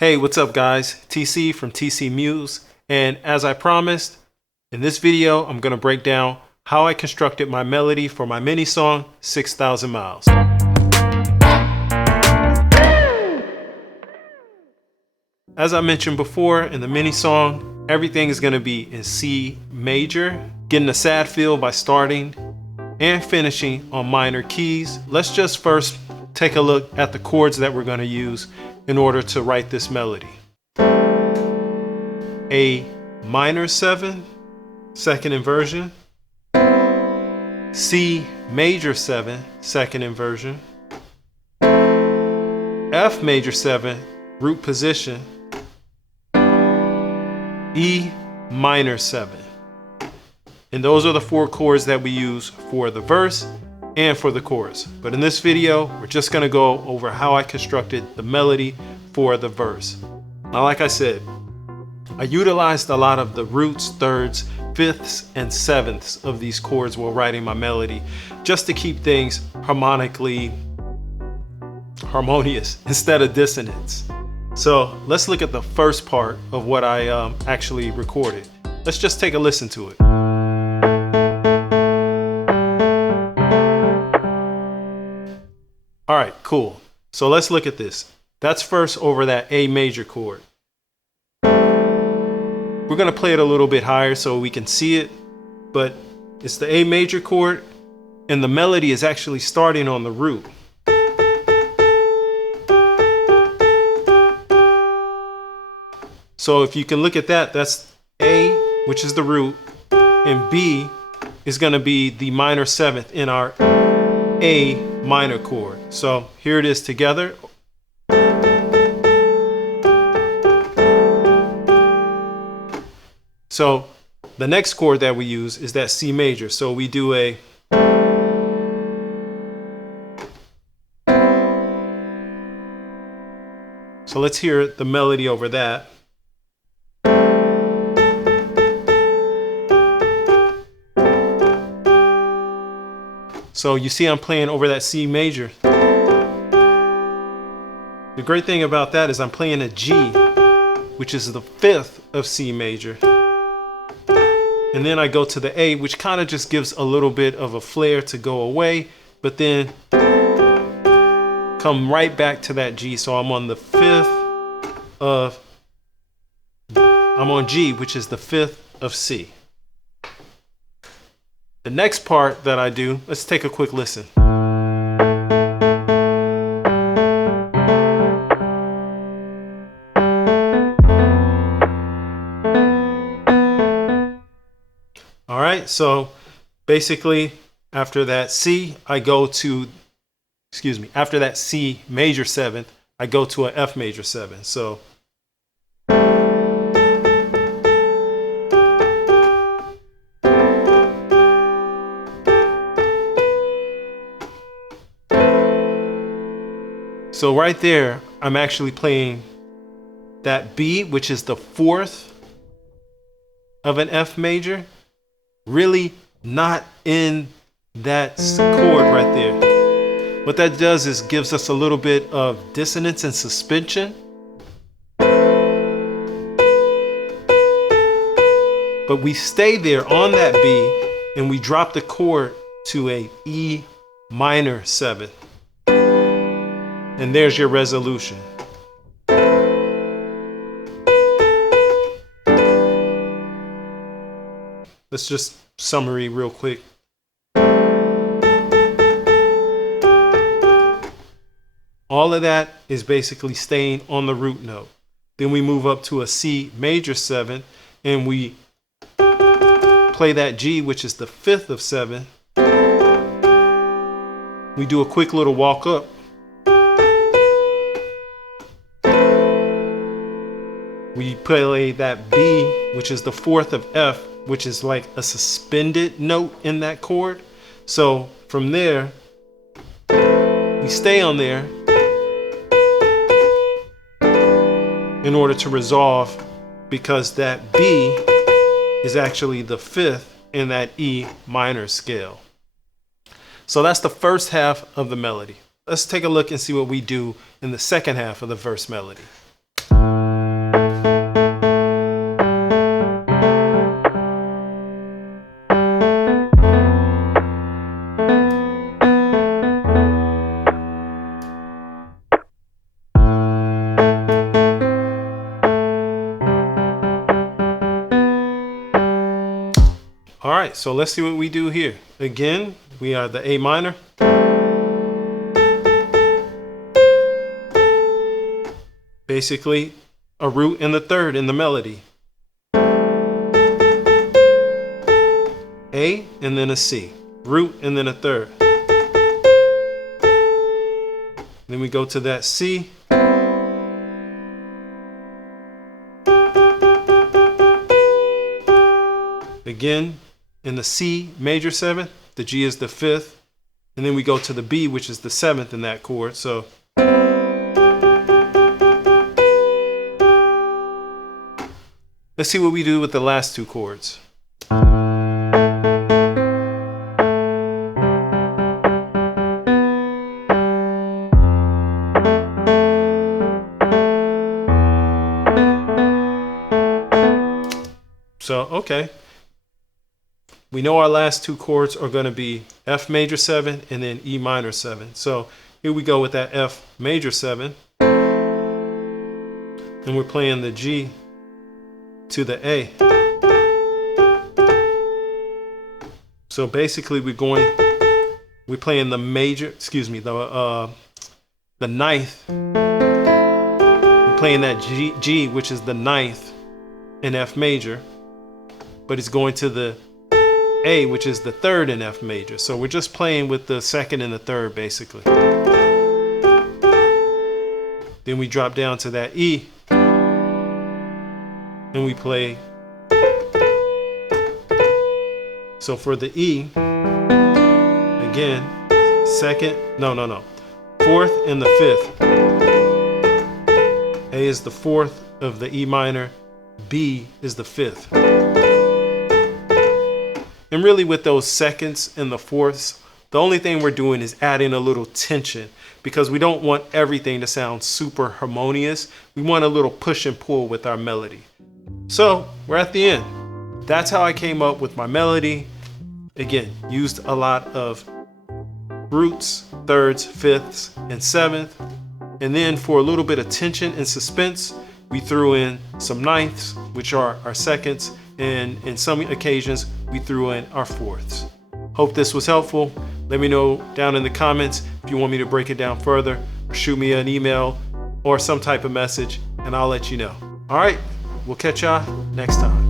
Hey, what's up guys? TC from TCMuze, and as I promised, in this video I'm going to break down how I constructed my melody for my mini song 6,000 Miles. As I mentioned before, in the mini song, everything is going to be in C major, getting a sad feel by starting and finishing on minor keys. Let's just first take a look at the chords that we're going to use in order to write this melody. A minor 7, second inversion. C major 7, second inversion. F major 7, root position. E minor 7. And those are the 4 chords that we use for the verse and for the chorus. But in this video, we're just going to go over how I constructed the melody for the verse. Now, like I said, I utilized a lot of the roots, thirds, fifths, and sevenths of these chords while writing my melody, just to keep things harmonically harmonious instead of dissonance. So let's look at the first part of what I actually recorded. Let's just take a listen to it. All right, cool. So let's look at this. That's first over that A major chord. We're gonna play it a little bit higher so we can see it, but it's the A major chord and the melody is actually starting on the root. So if you can look at that, that's A, which is the root, and B is gonna be the minor 7th in our A minor chord. So here it is together. So the next chord that we use is that C major. So we do a So let's hear the melody over that. So you see I'm playing over that C major. The great thing about that is I'm playing a G, which is the 5th of C major. And then I go to the A, which kind of just gives a little bit of a flair to go away, but then come right back to that G. So I'm on the 5th of, I'm on G, which is the 5th of C. The next part that I do, let's take a quick listen. All right, so basically after that C, I go to, after that C major 7th, I go to an F major 7. So So right there, I'm actually playing that B, which is the 4th of an F major, really not in that chord right there. What that does is gives us a little bit of dissonance and suspension. But we stay there on that B and we drop the chord to a E minor 7th. And there's your resolution. Let's just summary real quick. All of that is basically staying on the root note. Then we move up to a C major 7 and we play that G, which is the 5th of 7. We do a quick little walk up. We play that B, which is the 4th of F, which is like a suspended note in that chord. So from there, we stay on there in order to resolve, because that B is actually the 5th in that E minor scale. So that's the first half of the melody. Let's take a look and see what we do in the second half of the verse melody. All right, so let's see what we do here. Again, we are the A minor. Basically, a root in the third in the melody. A and then a C. Root and then a third. Then we go to that C. Again, in the C major 7th, the G is the 5th. And then we go to the B, which is the 7th in that chord. So let's see what we do with the last two chords. So, okay. We know our last two chords are going to be F major 7 and then E minor 7. So here we go with that F major 7. And we're playing the G to the A. So basically we're playing the major, the ninth. We're playing that G, which is the ninth in F major, but it's going to the A, which is the third in F major. So we're just playing with the second and the third basically. Then we drop down to that E and we play. So for the E, again, fourth and the fifth. A is the fourth of the E minor, B is the fifth. And really with those seconds and the fourths, the only thing we're doing is adding a little tension because we don't want everything to sound super harmonious. We want a little push and pull with our melody. So we're at the end. That's how I came up with my melody. Again, used a lot of roots, thirds, fifths, and seventh. And then for a little bit of tension and suspense, we threw in some ninths, which are our seconds, and in some occasions, we threw in our fourths. Hope this was helpful. Let me know down in the comments if you want me to break it down further, or shoot me an email or some type of message, and I'll let you know. All right, we'll catch y'all next time.